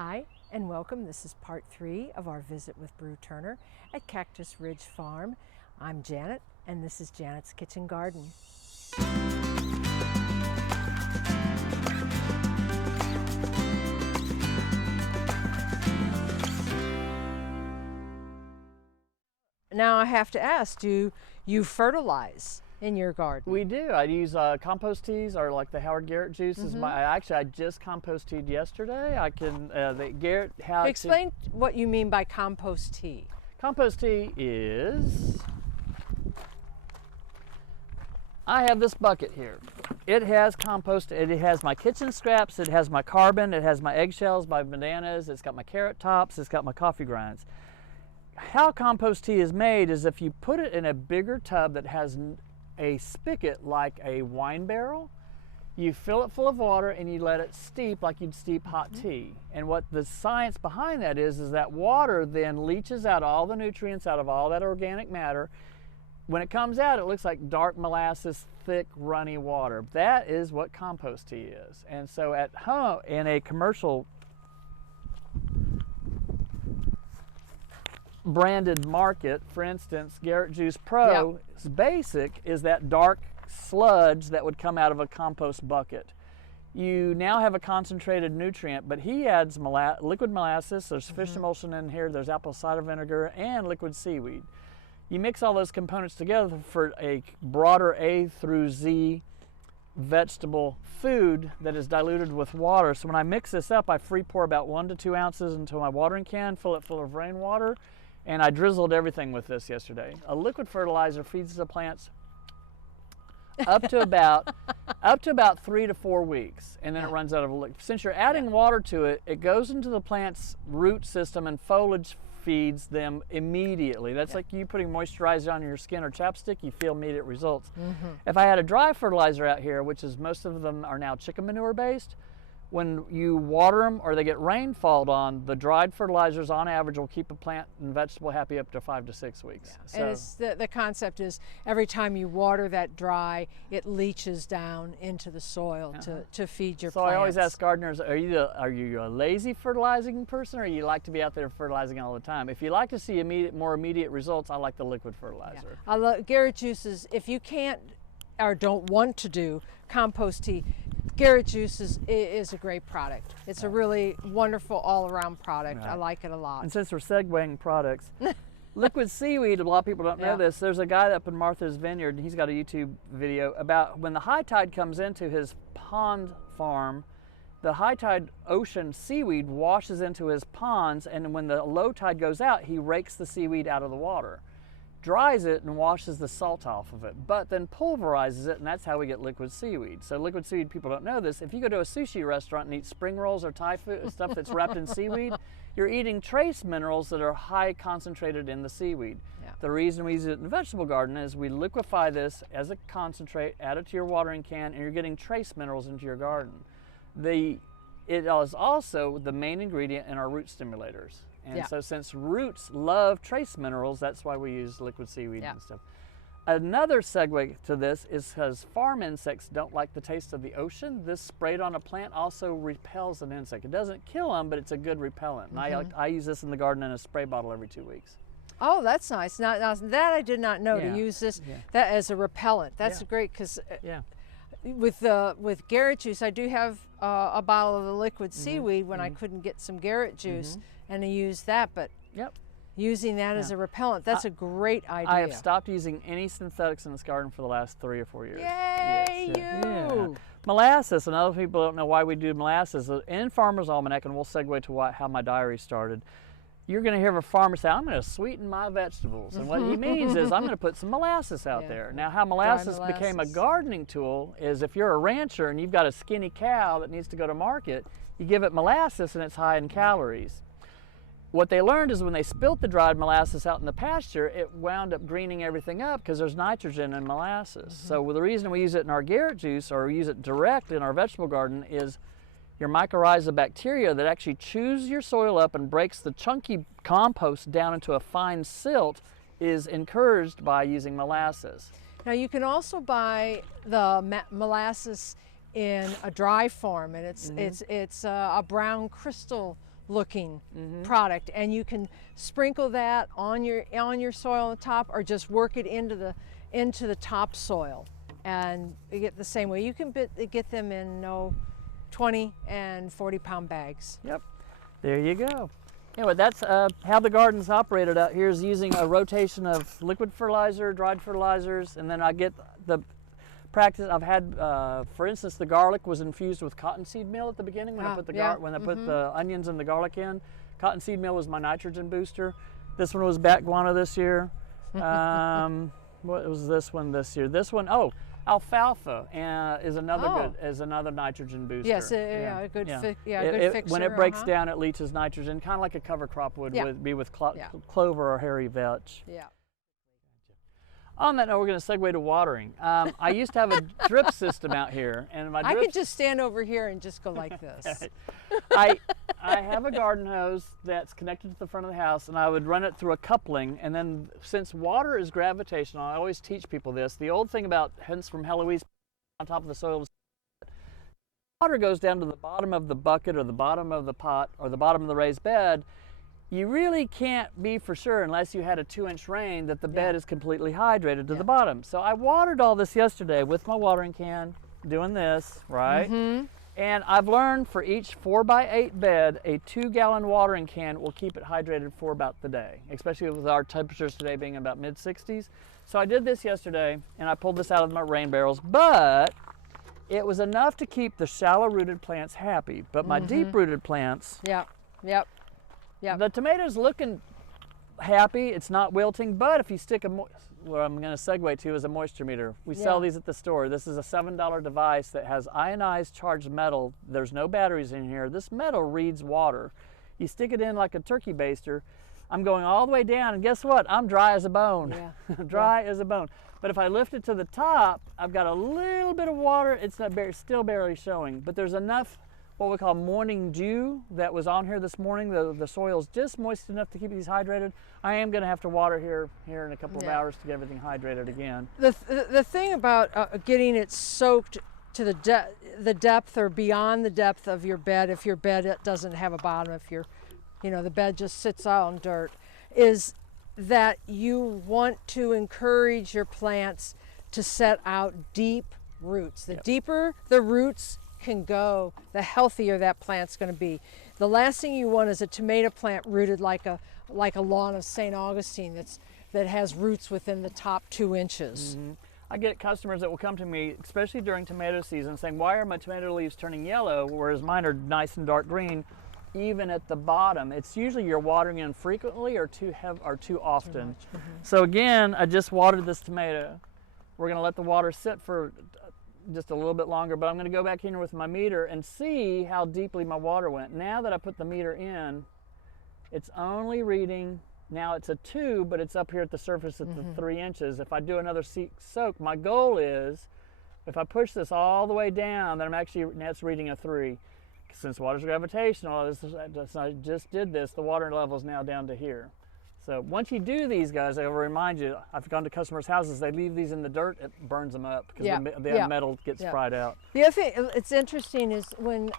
Hi and welcome. This is part 3 of our visit with Brieux Turner at Cactus Ridge Farm. I'm Janet and this is Janet's Kitchen Garden. Now I have to ask, do you fertilize in your garden? We do. I use compost teas or like the Howard Garrett juice. Is I just compost teed yesterday. I can Explain what you mean by compost tea. Compost tea is, I have this bucket here. It has compost. It has my kitchen scraps. It has my carbon. It has my eggshells, my bananas. It's got my carrot tops. It's got my coffee grinds. How compost tea is made is if you put it in a bigger tub that has a spigot like a wine barrel, you fill it full of water and you let it steep like you'd steep hot tea. And what the science behind that is that water then leaches out all the nutrients out of all that organic matter. When it comes out, it looks like dark molasses, thick, runny water. That is what compost tea is. And so at home, in a commercial branded market, for instance, Garrett Juice Pro's basic is that dark sludge that would come out of a compost bucket. You now have a concentrated nutrient, but he adds liquid molasses, there's fish emulsion in here, there's apple cider vinegar, and liquid seaweed. You mix all those components together for a broader A through Z vegetable food that is diluted with water. So when I mix this up, I free pour about 1 to 2 ounces into my watering can, fill it full of rainwater, and I drizzled everything with this yesterday. A liquid fertilizer feeds the plants up to about 3 to 4 weeks, and then it runs out of liquid. Since you're adding water to it, it goes into the plant's root system and foliage feeds them immediately. That's like you putting moisturizer on your skin or chapstick, you feel immediate results. If I had a dry fertilizer out here, which is most of them are now chicken manure based, when you water them or they get rainfall on, the dried fertilizers on average will keep a plant and vegetable happy up to 5 to 6 weeks. So, and it's the concept is every time you water that dry, it leaches down into the soil to feed your plants. So I always ask gardeners, are you a lazy fertilizing person, or you like to be out there fertilizing all the time? If you like to see more immediate results, I like the liquid fertilizer. I love Garrett Juices. If you can't or don't want to do compost tea, Garrett Juice is a great product. It's a really wonderful all-around product. I like it a lot. And since we're segueing products, liquid seaweed, a lot of people don't know this. There's a guy up in Martha's Vineyard, and he's got a YouTube video about when the high tide comes into his pond farm, the high tide ocean seaweed washes into his ponds, and when the low tide goes out, he rakes the seaweed out of the water, dries it and washes the salt off of it, but then pulverizes it, and that's how we get liquid seaweed. So liquid seaweed, people don't know this, if you go to a sushi restaurant and eat spring rolls or Thai food, stuff that's wrapped in seaweed, you're eating trace minerals that are high concentrated in the seaweed. The reason we use it in the vegetable garden is we liquefy this as a concentrate, add it to your watering can, and you're getting trace minerals into your garden. It is also the main ingredient in our root stimulators. And so since roots love trace minerals, that's why we use liquid seaweed and stuff. Another segue to this is because farm insects don't like the taste of the ocean. This sprayed on a plant also repels an insect. It doesn't kill them, but it's a good repellent. And I use this in the garden in a spray bottle every 2 weeks. Oh, that's nice. Now that I did not know, to use this that as a repellent. That's great, because with Garrett Juice, I do have a bottle of the liquid seaweed when I couldn't get some Garrett Juice, and I used that, but using that as a repellent, that's a great idea. I have stopped using any synthetics in this garden for the last 3 or 4 years. Yay, you! Molasses, and other people don't know why we do molasses. In Farmer's Almanac, and we'll segue to how my diary started, you're going to hear a farmer say, I'm going to sweeten my vegetables. And what he means is, I'm going to put some molasses out there. Now, how molasses became a gardening tool is if you're a rancher and you've got a skinny cow that needs to go to market, you give it molasses and it's high in calories. What they learned is when they spilt the dried molasses out in the pasture, it wound up greening everything up because there's nitrogen in molasses. So the reason we use it in our Garrett Juice, or use it direct in our vegetable garden, is your mycorrhizal bacteria that actually chews your soil up and breaks the chunky compost down into a fine silt is encouraged by using molasses. Now you can also buy the molasses in a dry form, and it's a brown crystal looking product, and you can sprinkle that on your soil on the top, or just work it into the topsoil, and you get the same way. You can get them in 20 and 40 pound bags. Yep, there you go. Anyway, that's how the garden's operated out here, is using a rotation of liquid fertilizer, dried fertilizers, and then I get the practice. I've had, for instance, the garlic was infused with cottonseed meal at the beginning when I put the onions and the garlic in. Cottonseed meal was my nitrogen booster. This one was bat guano this year. What was this one this year? This one, alfalfa is another nitrogen booster. Yes, a good fixer. When it breaks down, it leaches nitrogen, kind of like a cover crop would be with clover or hairy vetch. Yeah. On that note, we're going to segue to watering. I used to have a drip system out here, and I could just stand over here and just go like this. I have a garden hose that's connected to the front of the house, and I would run it through a coupling, and then since water is gravitational, I always teach people this. The old thing about hence from Heloise on top of the soil, water goes down to the bottom of the bucket or the bottom of the pot or the bottom of the raised bed. You really can't be for sure, unless you had a 2-inch rain, that the bed is completely hydrated to the bottom. So I watered all this yesterday with my watering can, doing this, right? And I've learned for each 4x8 bed, a 2-gallon watering can will keep it hydrated for about the day, especially with our temperatures today being about mid-60s. So I did this yesterday, and I pulled this out of my rain barrels, but it was enough to keep the shallow-rooted plants happy. But my deep-rooted plants, the tomato's looking happy, it's not wilting, but if you stick what I'm going to segue to is a moisture meter. We sell these at the store. This is a $7 device that has ionized charged metal. There's no batteries in here. This metal reads water. You stick it in like a turkey baster. I'm going all the way down, and guess what? I'm dry as a bone. Dry as a bone. But if I lift it to the top, I've got a little bit of water. It's not still barely showing, but there's enough what we call morning dew that was on here this morning. The soil's just moist enough to keep these hydrated. I am going to have to water here in a couple of hours to get everything hydrated again. The thing about getting it soaked to the depth or beyond the depth of your bed, if your bed doesn't have a bottom, if the bed just sits on dirt, is that you want to encourage your plants to set out deep roots. The deeper the roots can go, the healthier that plant's going to be. The last thing you want is a tomato plant rooted like a lawn of St. Augustine that has roots within the top 2 inches. I get customers that will come to me, especially during tomato season, saying, why are my tomato leaves turning yellow, whereas mine are nice and dark green, even at the bottom? It's usually you're watering in frequently or too often. So again, I just watered this tomato. We're going to let the water sit for just a little bit longer, but I'm going to go back in with my meter and see how deeply my water went. Now that I put the meter in, it's only reading, now it's a 2, but it's up here at the surface at the 3 inches. If I do another soak, my goal is, if I push this all the way down, then that's reading a 3. Since water's gravitational, I just did this, the water level is now down to here. So once you do these, guys, I will remind you, I've gone to customers' houses, they leave these in the dirt, it burns them up because the metal gets fried out. The other thing it's interesting is when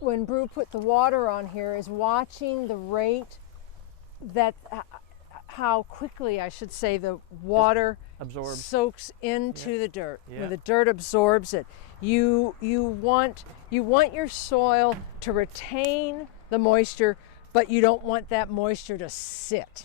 Brieux put the water on here, is watching the rate that, how quickly, I should say, the water soaks into the dirt. When the dirt absorbs it, you want your soil to retain the moisture, but you don't want that moisture to sit.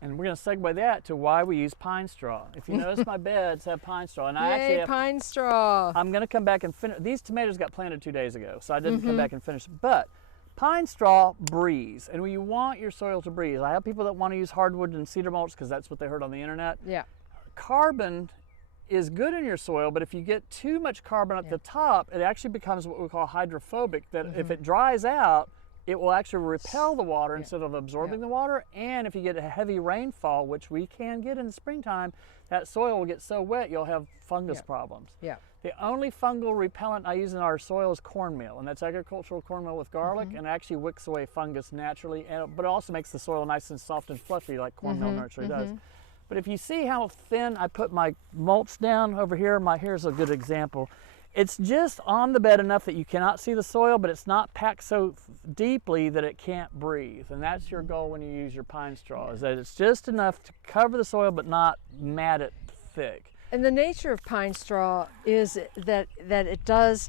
And we're going to segue that to why we use pine straw. If you notice, my beds have pine straw, and I actually have pine straw. I'm going to come back and finish. These tomatoes got planted 2 days ago, so I didn't come back and finish. But pine straw breathes, and when you want your soil to breathe, I have people that want to use hardwood and cedar mulch because that's what they heard on the internet. Carbon is good in your soil, but if you get too much carbon at the top, it actually becomes what we call hydrophobic, that if it dries out, it will actually repel the water instead of absorbing the water. And if you get a heavy rainfall, which we can get in the springtime, that soil will get so wet you'll have fungus problems. The only fungal repellent I use in our soil is cornmeal, and that's agricultural cornmeal with garlic, and actually wicks away fungus naturally, but it also makes the soil nice and soft and fluffy like cornmeal naturally does. But if you see how thin I put my mulch down over here, here's a good example. It's just on the bed enough that you cannot see the soil, but it's not packed so deeply that it can't breathe. And that's your goal when you use your pine straw, is that it's just enough to cover the soil but not mat it thick. And the nature of pine straw is that it does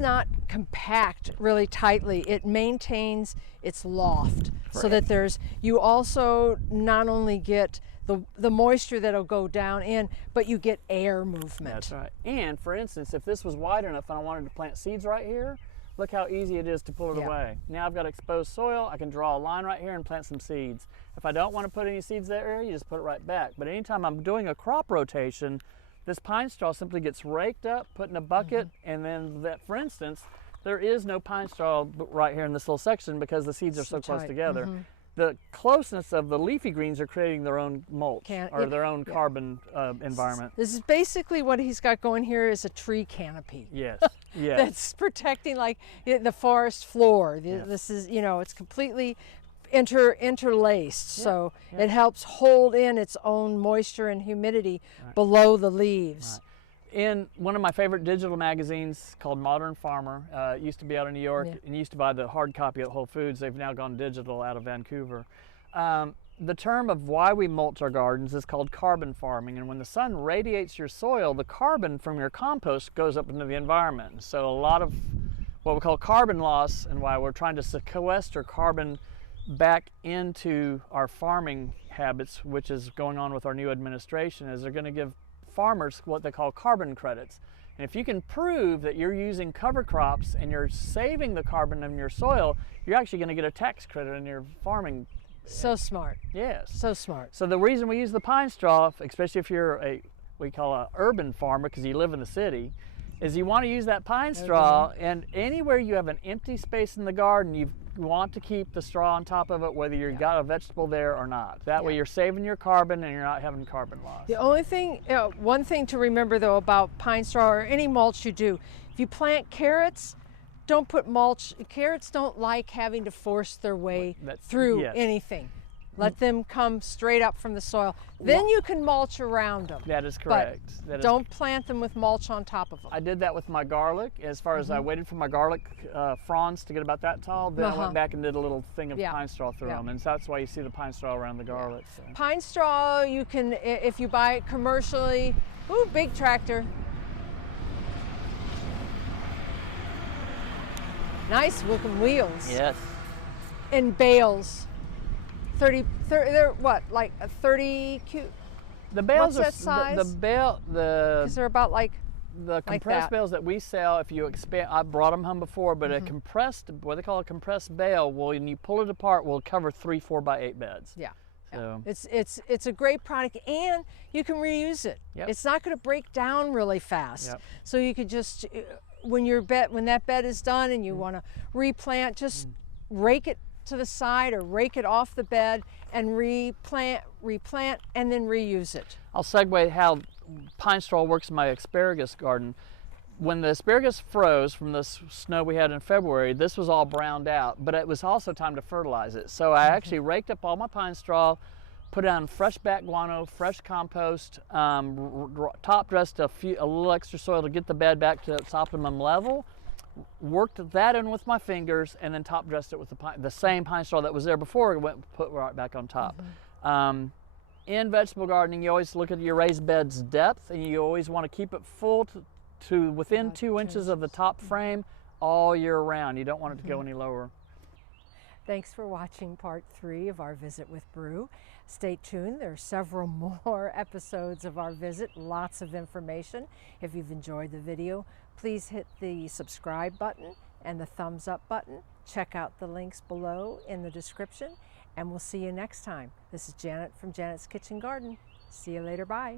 not compact really tightly. It maintains its loft, so that you also not only get the moisture that'll go down in, but you get air movement. That's right. And for instance, if this was wide enough and I wanted to plant seeds right here, look how easy it is to pull it away. Now I've got exposed soil, I can draw a line right here and plant some seeds. If I don't want to put any seeds there, you just put it right back. But anytime I'm doing a crop rotation, this pine straw simply gets raked up, put in a bucket, and then for instance, there is no pine straw right here in this little section because the seeds are so close together. The closeness of the leafy greens are creating their own mulch or their own carbon environment. This is basically what he's got going here, is a tree canopy. Yes, yes. That's protecting like the forest floor. This is, it's completely interlaced, so it helps hold in its own moisture and humidity below the leaves. In one of my favorite digital magazines called Modern Farmer, it used to be out in New York, and you used to buy the hard copy at Whole Foods. They've now gone digital out of Vancouver. The term of why we mulch our gardens is called carbon farming, and when the sun radiates your soil, the carbon from your compost goes up into the environment. So a lot of what we call carbon loss, and why we're trying to sequester carbon back into our farming habits, which is going on with our new administration, is they're going to give farmers what they call carbon credits. And if you can prove that you're using cover crops and you're saving the carbon in your soil, you're actually going to get a tax credit in your farming. So smart. Yes. So smart. So the reason we use the pine straw, especially if you're we call an urban farmer because you live in the city, is you want to use that pine straw, and anywhere you have an empty space in the garden, you want to keep the straw on top of it, whether you've got a vegetable there or not. That way you're saving your carbon and you're not having carbon loss. The only thing, one thing to remember though about pine straw or any mulch you do, if you plant carrots, don't put mulch. Carrots don't like having to force their way through anything. Let them come straight up from the soil. Then you can mulch around them. That is correct. But don't plant them with mulch on top of them. I did that with my garlic. As far as I waited for my garlic fronds to get about that tall, then I went back and did a little thing of pine straw through them. And so that's why you see the pine straw around the garlic. So. Pine straw, you can, if you buy it commercially, ooh, big tractor. Nice looking wheels. Yes. And bales. 30, they're what, like a 30 cube? The bales What's that size? Because they're about like the compressed bales that we sell. If you expand, I brought them home before, but a compressed, what they call a compressed bale, when you pull it apart, will cover 3 4x8 beds. Yeah. So. It's a great product, and you can reuse it. It's not going to break down really fast. So you could just, when that bed is done and you want to replant, just rake it to the side or rake it off the bed and replant, and then reuse it. I'll segue how pine straw works in my asparagus garden. When the asparagus froze from the snow we had in February, this was all browned out, but it was also time to fertilize it. So I actually raked up all my pine straw, put down fresh back guano, fresh compost, top dressed a little extra soil to get the bed back to its optimum level, worked that in with my fingers, and then top dressed it with the same pine straw that was there before, put right back on top. In vegetable gardening, you always look at your raised bed's depth, and you always want to keep it full to within 2 inches of the top frame all year round. You don't want it to go any lower. Thanks for watching part 3 of our visit with Brieux. Stay tuned, there are several more episodes of our visit, lots of information. If you've enjoyed the video, please hit the subscribe button and the thumbs up button. Check out the links below in the description, and we'll see you next time. This is Janet from Janet's Kitchen Garden. See you later, bye.